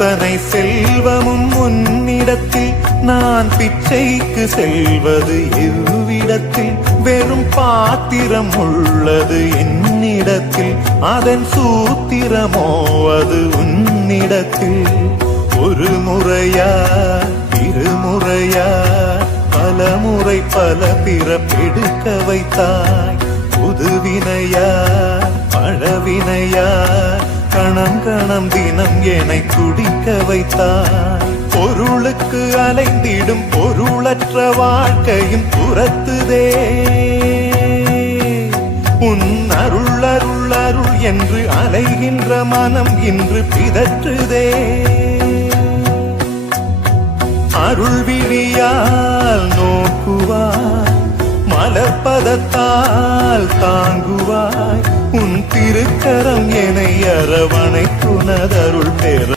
அத்தனை செல்வமும் உன்னிடத்தில் நான் பிச்சைக்கு செல்வது எவ்விடத்தில் வெறும் பாத்திரம் உள்ளது என்னிடத்தில் அதன் சூத்திரமோ அது உன்னிடத்தில் ஒரு முறையா இருமுறையா பல முறை பல பிறப்பெடுக்க வைத்தாய் புதுவினையா பழவினையா கணம் கணம் தினம் என்னை குடிக்க வைத்தாய் பொருளுக்கு அலைந்திடும் பொருளற்ற வாழ்க்கையும் துரத்துதே உன் அருள் அருள் அருள் என்று அலைகின்ற மனம் இன்று பிதற்றுதே அருள் விழியால் நோக்குவாய் மலர்பதத்தால் தாங்குவாய் உன் திருக்கரம் என்னை அரவணைக்குனதருள் பெற